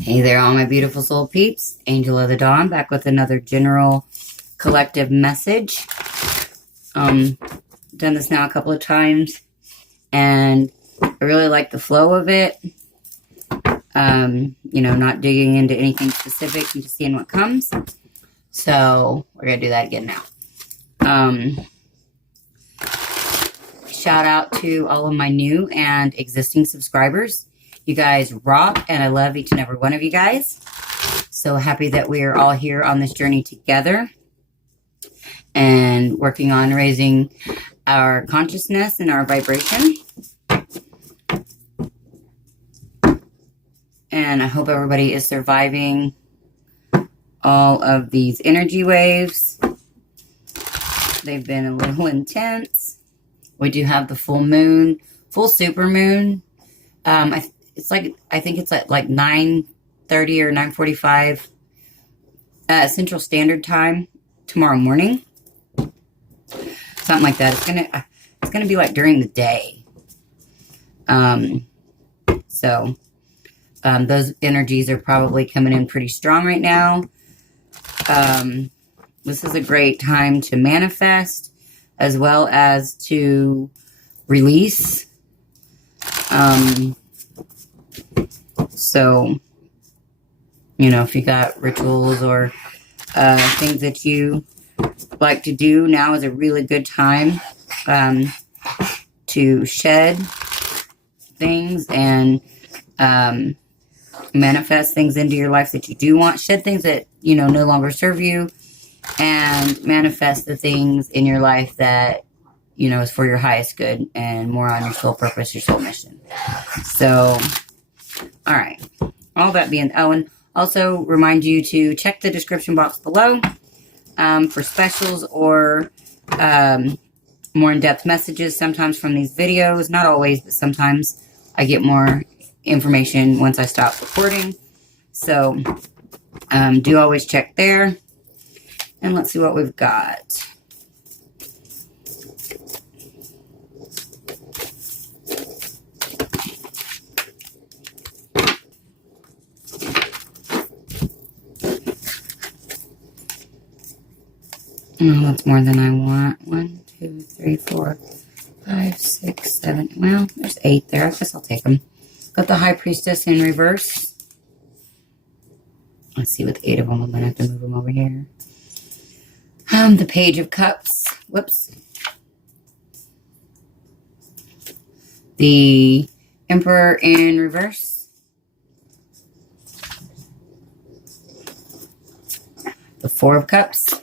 Hey there, all my beautiful soul peeps. Angel of the Dawn back with another general collective message. Done this now a couple of times, and I really like the flow of it. Not digging into anything specific and just seeing what comes. So we're gonna do that again now. Shout out to all of my new and existing subscribers. You guys rock, and I love each and every one of you guys. So happy that we are all here on this journey together and working on raising our consciousness and our vibration. And I hope everybody is surviving all of these energy waves. They've been a little intense. We do have the full moon, full super moon. I think it's at like 9:30 or 9:45 Central Standard Time tomorrow morning. Something like that. It's gonna be like during the day. Those energies are probably coming in pretty strong right now. This is a great time to manifest as well as to release. If you got rituals or things that you like to do, now is a really good time to shed things and manifest things into your life that you do want. Shed things that, no longer serve you, and manifest the things in your life that, is for your highest good and more on your soul purpose, your soul mission. So, all right. All that being, and also remind you to check the description box below for specials or more in-depth messages sometimes from these videos. Not always, but sometimes I get more information once I stop recording. So do always check there. And let's see what we've got. Oh, that's more than I want. 1, 2, 3, 4, 5, 6, 7. Well, there's 8 there. I guess I'll take them. Got the High Priestess in reverse. Let's see, with 8 of them, I'm going to have to move them over here. The Page of Cups. Whoops. The Emperor in reverse. The 4 of Cups.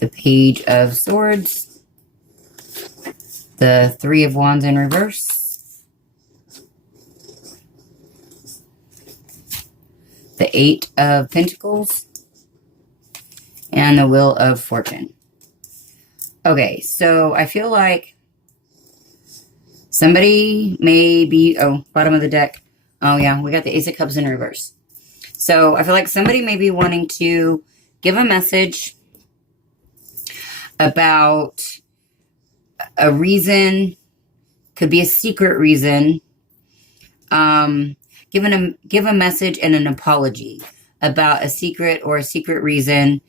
The Page of Swords. The 3 of Wands in reverse. The 8 of Pentacles. And the Wheel of Fortune. Okay, so I feel like somebody may be... Oh, bottom of the deck. Oh, yeah, we got the Ace of Cups in reverse. So I feel like somebody may be wanting to give a message about a reason, could be a secret reason, give a message and an apology about a secret or a secret reason,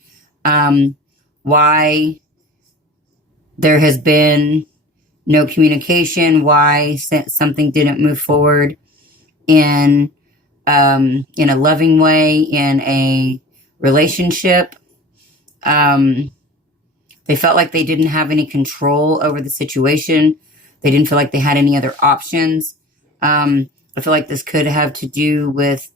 why there has been no communication, why something didn't move forward in a loving way, in a relationship. They felt like they didn't have any control over the situation. They didn't feel like they had any other options. I feel like this could have to do with,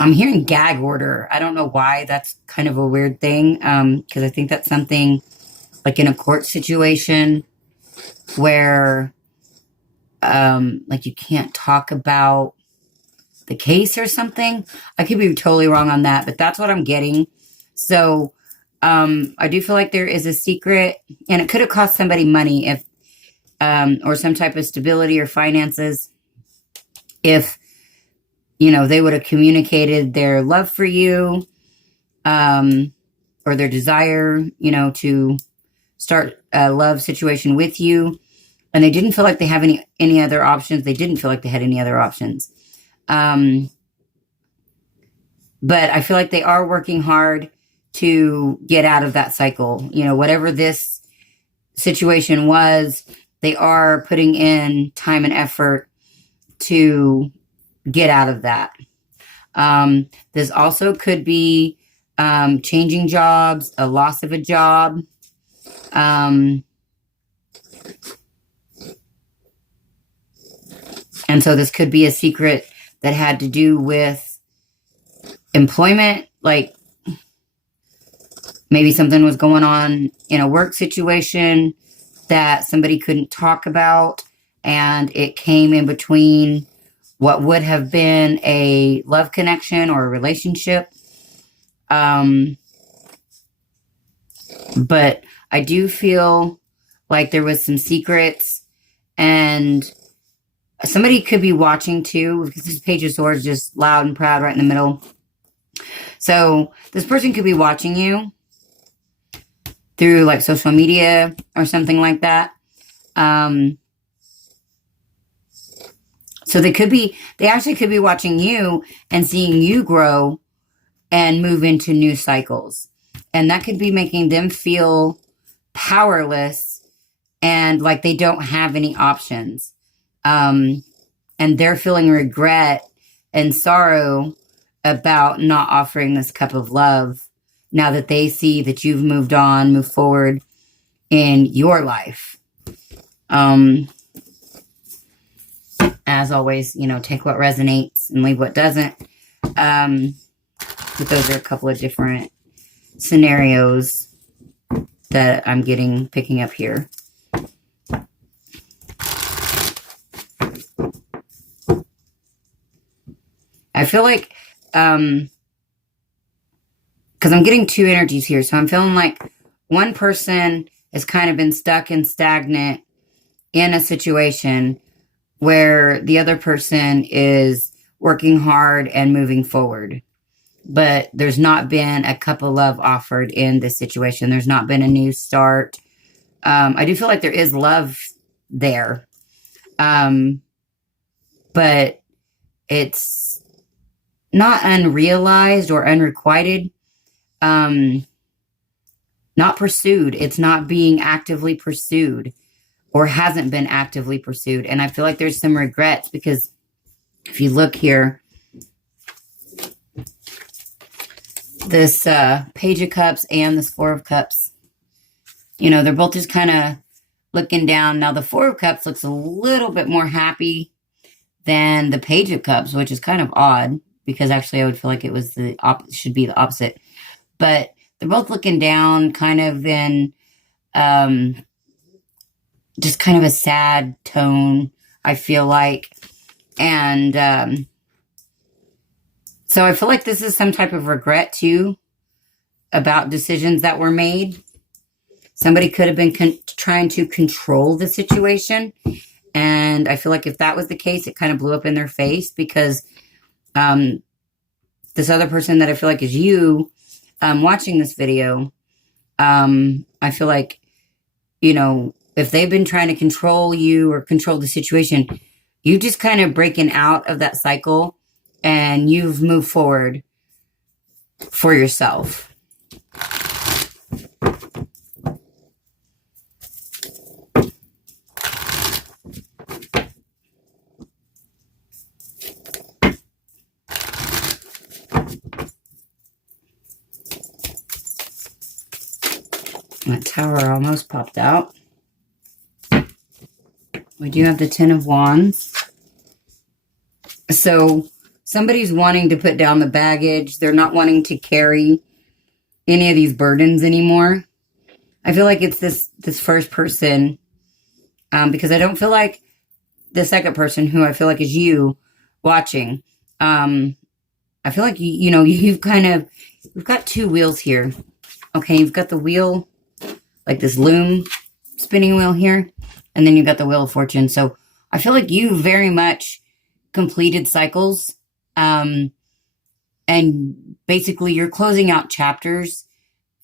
I'm hearing gag order. I don't know why. That's kind of a weird thing, because I think that's something like in a court situation where you can't talk about the case or something. I could be totally wrong on that, but that's what I'm getting. So I do feel like there is a secret, and it could have cost somebody money if, or some type of stability or finances, if, they would have communicated their love for you, or their desire, to start a love situation with you. and they didn't feel like they have any other options. They didn't feel like they had any other options. But I feel like they are working hard to get out of that cycle. You know, whatever this situation was, they are putting in time and effort to get out of that. This also could be changing jobs, a loss of a job. And so this could be a secret that had to do with employment, like maybe something was going on in a work situation that somebody couldn't talk about, and it came in between what would have been a love connection or a relationship. But I do feel like there was some secrets, and somebody could be watching too, because this Page of Swords just loud and proud right in the middle. So this person could be watching you through like social media or something like that. So they actually could be watching you and seeing you grow and move into new cycles. And that could be making them feel powerless and like they don't have any options. And they're feeling regret and sorrow about not offering this cup of love now that they see that you've moved on, moved forward in your life. As always, you know, take what resonates and leave what doesn't. But those are a couple of different scenarios that I'm picking up here. I feel like, because I'm getting two energies here. So I'm feeling like one person has kind of been stuck and stagnant in a situation where the other person is working hard and moving forward. But there's not been a cup of love offered in this situation. There's not been a new start. I do feel like there is love there. But it's not unrealized or unrequited. Not pursued. It's not being actively pursued or hasn't been actively pursued. And I feel like there's some regrets because if you look here, this Page of Cups and this Four of Cups, you know, they're both just kind of looking down. Now, the Four of Cups looks a little bit more happy than the Page of Cups, which is kind of odd because actually I would feel like it was should be the opposite. But they're both looking down kind of in just kind of a sad tone, I feel like. And so I feel like this is some type of regret too about decisions that were made. Somebody could have been trying to control the situation. And I feel like if that was the case, it kind of blew up in their face because this other person that I feel like is you watching this video, I feel like, you know, if they've been trying to control you or control the situation, you just kind of breaking out of that cycle and you've moved forward for yourself. That Tower almost popped out. We do have the Ten of Wands. So somebody's wanting to put down the baggage. They're not wanting to carry any of these burdens anymore. I feel like it's this first person because I don't feel like the second person, who I feel like is you watching. I feel like, you've got two wheels here. Okay, you've got the wheel, like this loom spinning wheel here, and then you've got the Wheel of Fortune. So I feel like you very much completed cycles, and basically you're closing out chapters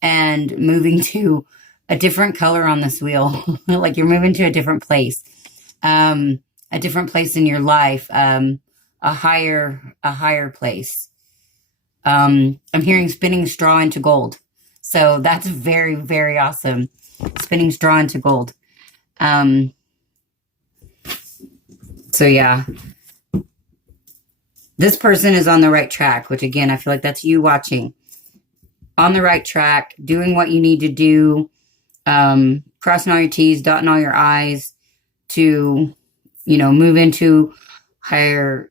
and moving to a different color on this wheel. Like you're moving to a different place. a different place in your life, a higher place. I'm hearing spinning straw into gold. So that's very, very awesome. Spinning straw into gold. So yeah, this person is on the right track, which again, I feel like that's you watching. On the right track, doing what you need to do, crossing all your T's, dotting all your I's to, move into higher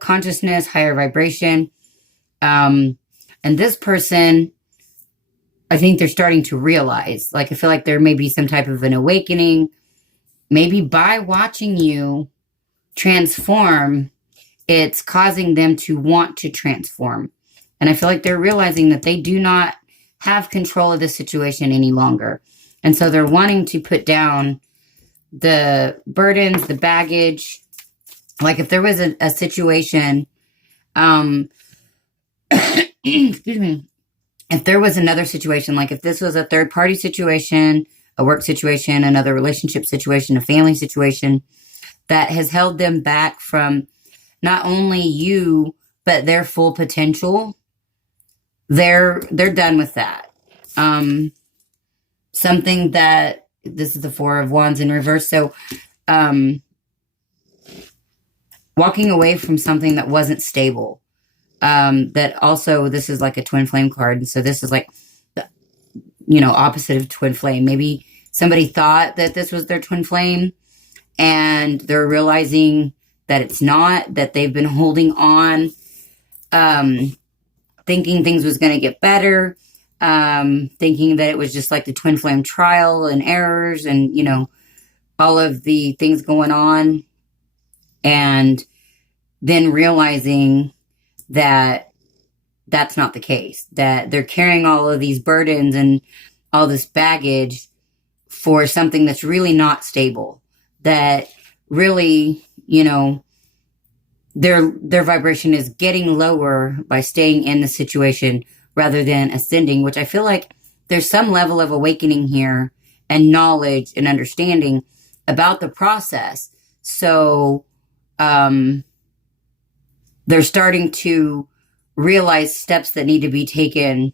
consciousness, higher vibration. And this person, I think they're starting to realize, I feel like there may be some type of an awakening, maybe by watching you transform, it's causing them to want to transform. And I feel like they're realizing that they do not have control of the situation any longer. And so they're wanting to put down the burdens, the baggage. Like if there was a situation, excuse me, if there was another situation, like if this was a third party situation, a work situation, another relationship situation, a family situation that has held them back from not only you, but their full potential, they're done with that. Something that, this is the Four of Wands in reverse. So, walking away from something that wasn't stable. That also, this is like a twin flame card. And so this is like, the, opposite of twin flame. Maybe somebody thought that this was their twin flame and they're realizing that it's not, that they've been holding on, thinking things was going to get better, thinking that it was just like the twin flame trial and errors and, all of the things going on. And then realizing that that's not the case, that they're carrying all of these burdens and all this baggage for something that's really not stable, that really, their vibration is getting lower by staying in the situation rather than ascending, which I feel like there's some level of awakening here and knowledge and understanding about the process. So, they're starting to realize steps that need to be taken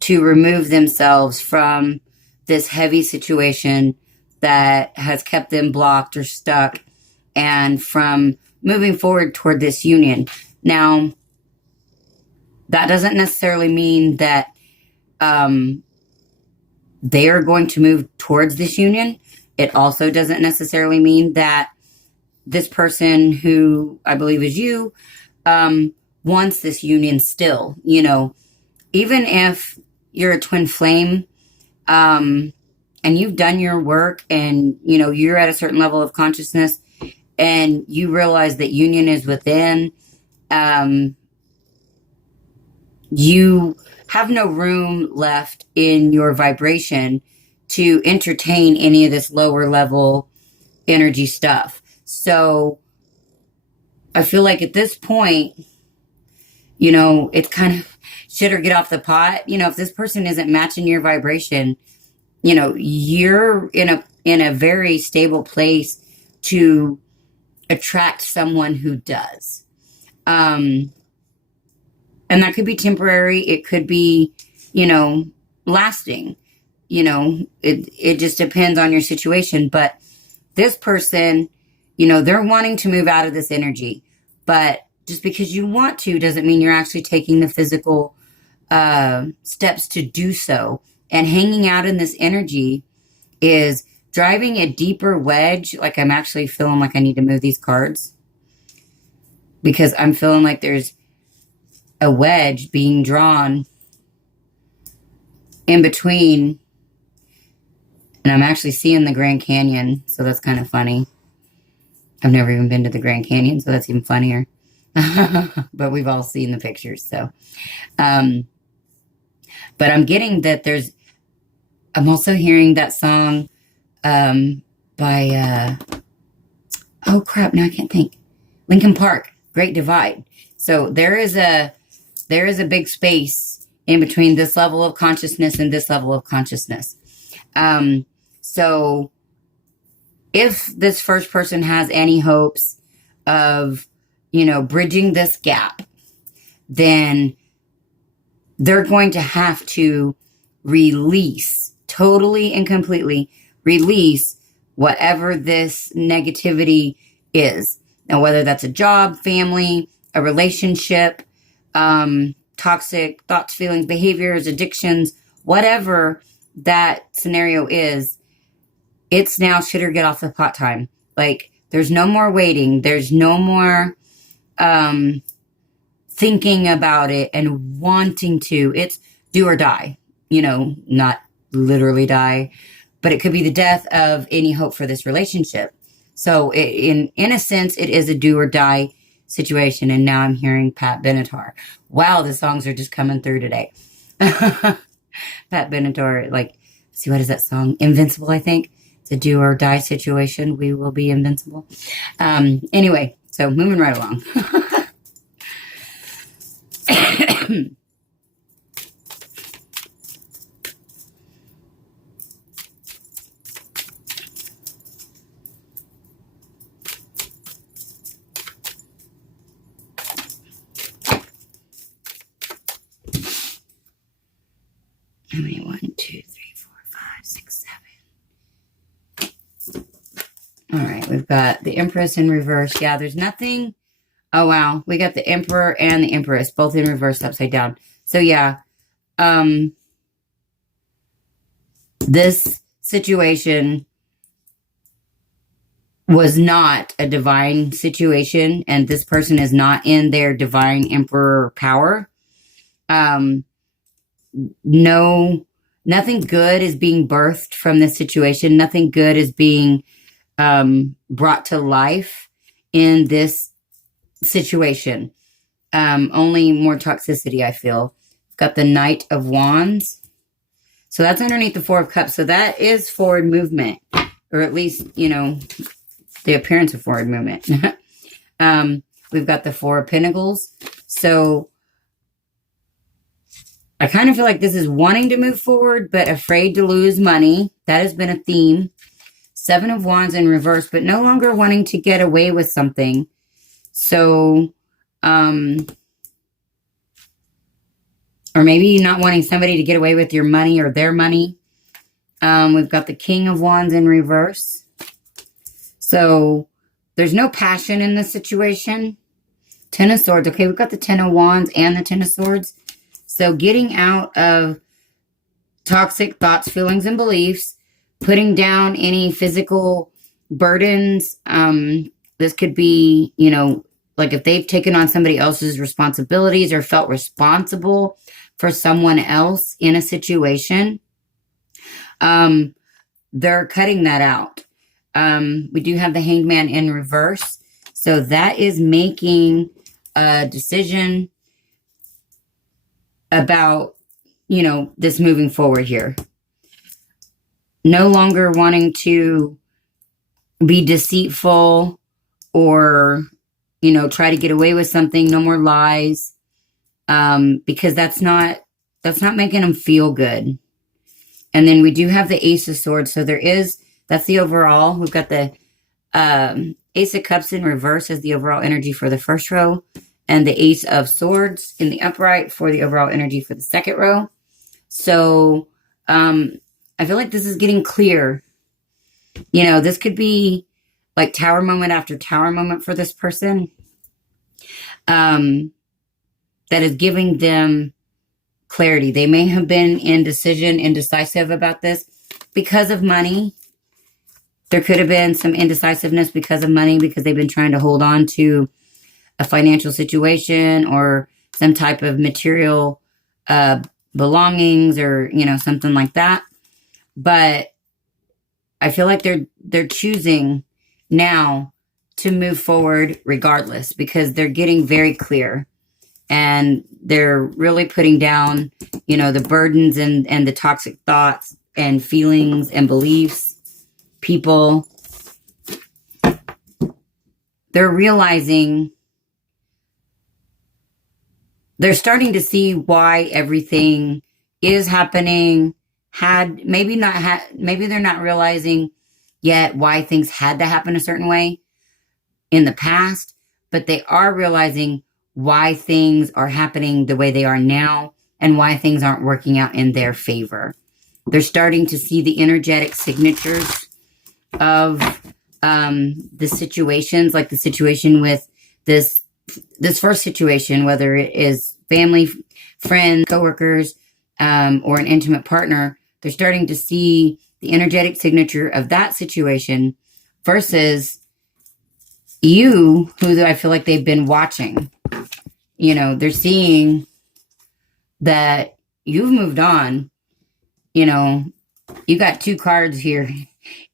to remove themselves from this heavy situation that has kept them blocked or stuck, and from moving forward toward this union. Now, that doesn't necessarily mean that they are going to move towards this union. It also doesn't necessarily mean that this person, who I believe is you, wants this union still. Even if you're a twin flame, and you've done your work and, you're at a certain level of consciousness and you realize that union is within, you have no room left in your vibration to entertain any of this lower level energy stuff. So I feel like at this point, it's kind of shit or get off the pot. If this person isn't matching your vibration, you're in a very stable place to attract someone who does. And that could be temporary. It could be, lasting. It just depends on your situation. But this person, they're wanting to move out of this energy. But just because you want to doesn't mean you're actually taking the physical steps to do so. And hanging out in this energy is driving a deeper wedge. Like, I'm actually feeling like I need to move these cards, because I'm feeling like there's a wedge being drawn in between. And I'm actually seeing the Grand Canyon. So that's kind of funny. I've never even been to the Grand Canyon, so that's even funnier. But we've all seen the pictures. So, but I'm getting that I'm also hearing that song, by, oh crap, now I can't think. Linkin Park, Great Divide. So there is a big space in between this level of consciousness and this level of consciousness. So if this first person has any hopes of, bridging this gap, then they're going to have to totally and completely release whatever this negativity is. Now, whether that's a job, family, a relationship, toxic thoughts, feelings, behaviors, addictions, whatever that scenario is, it's now shit or get off the pot time. Like, there's no more waiting. There's no more thinking about it and wanting to. It's do or die. Not literally die, but it could be the death of any hope for this relationship. So in a sense, it is a do or die situation. And now I'm hearing Pat Benatar. Wow, the songs are just coming through today. Pat Benatar, see, what is that song? Invincible, I think. It's a do or die situation. We will be invincible. Anyway, so moving right along. How many? 1, 2, 3, 4, 5, 6, 7. All right, we've got the Empress in reverse. Yeah, there's nothing. Oh, wow. We got the Emperor and the Empress, both in reverse, upside down. So, yeah. This situation was not a divine situation, and this person is not in their divine Emperor power. No, nothing good is being birthed from this situation. Nothing good is being brought to life in this situation. Only more toxicity, I feel. I've got the Knight of Wands. So that's underneath the Four of Cups. So that is forward movement, or at least, the appearance of forward movement. We've got the Four of Pentacles. So I kind of feel like this is wanting to move forward, but afraid to lose money. That has been a theme. Seven of Wands in reverse, but no longer wanting to get away with something. So, or maybe not wanting somebody to get away with your money or their money. We've got the King of Wands in reverse. So there's no passion in this situation. Ten of Swords. Okay, we've got the Ten of Wands and the Ten of Swords. So getting out of toxic thoughts, feelings, and beliefs, putting down any physical burdens. This could be, like if they've taken on somebody else's responsibilities or felt responsible for someone else in a situation, they're cutting that out. We do have the Hanged Man in reverse. So that is making a decision about, this moving forward here. No longer wanting to be deceitful or, try to get away with something. No more lies. Because that's not making them feel good. And then we do have the Ace of Swords. So that's the overall. We've got the Ace of Cups in reverse as the overall energy for the first row. And the Ace of Swords in the upright for the overall energy for the second row. So I feel like this is getting clear. This could be like tower moment after tower moment for this person. That is giving them clarity. They may have been indecisive about this because of money. There could have been some indecisiveness because of money, because they've been trying to hold on to a financial situation or some type of material belongings or, something like that. But I feel like they're choosing now to move forward regardless, because they're getting very clear and they're really putting down, the burdens and the toxic thoughts and feelings and beliefs, people. They're realizing, they're starting to see why everything is happening. Maybe they're not realizing, yet why things had to happen a certain way in the past, but they are realizing why things are happening the way they are now and why things aren't working out in their favor. They're starting to see the energetic signatures of the situations, like the situation with this first situation, whether it is family, friends, coworkers, or an intimate partner. They're starting to see the energetic signature of that situation versus you, who I feel like they've been watching. You know, they're seeing that you've moved on. You know, you got 2 cards here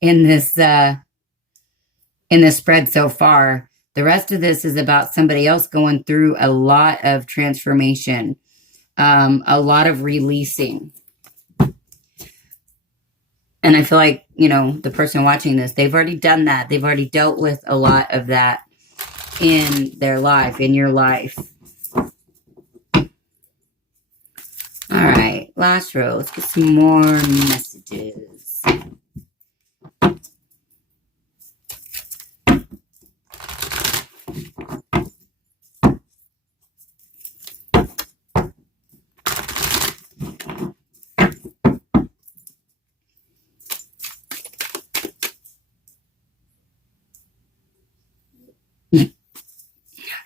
in this spread so far. The rest of this is about somebody else going through a lot of transformation, a lot of releasing. And I feel like, you know, the person watching this, they've already done that. They've already dealt with a lot of that in their life, in your life. All right, last row. Let's get some more messages.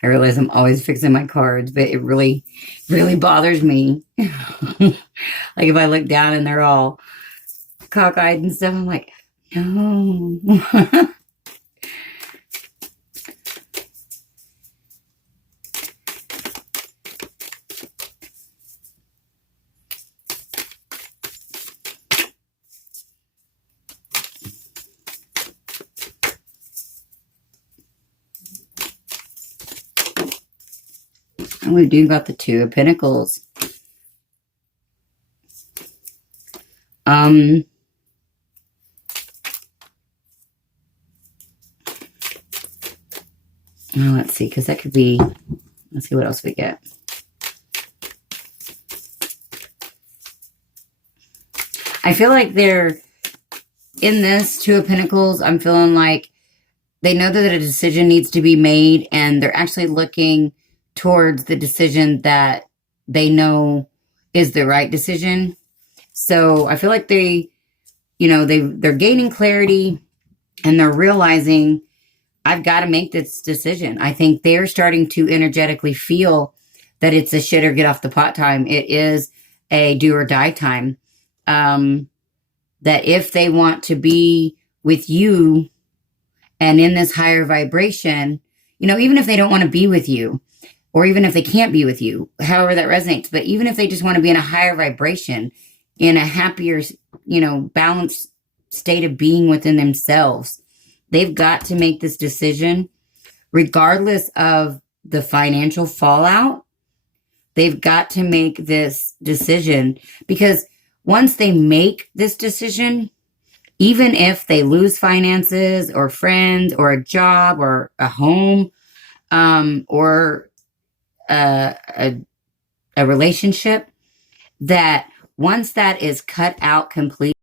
I realize I'm always fixing my cards, but it really, really bothers me. Like if I look down and they're all cockeyed and stuff, I'm like, no. Oh, we do got the 2 of Pentacles. Well, let's see, because that could be, let's see what else we get. I feel like they're, in this 2 of Pentacles, I'm feeling like they know that a decision needs to be made, and they're actually looking towards the decision that they know is the right decision. So I feel like they, you know, they're gaining clarity and they're realizing, I've got to make this decision. I think they're starting to energetically feel that it's a shit or get off the pot time. It is a do or die time. That if they want to be with you and in this higher vibration, you know, even if they don't want to be with you, or even if they can't be with you, however that resonates, but even if they just want to be in a higher vibration, in a happier, you know, balanced state of being within themselves, they've got to make this decision regardless of the financial fallout. They've got to make this decision, because once they make this decision, even if they lose finances or friends or a job or a home, or a relationship, that once that is cut out completely,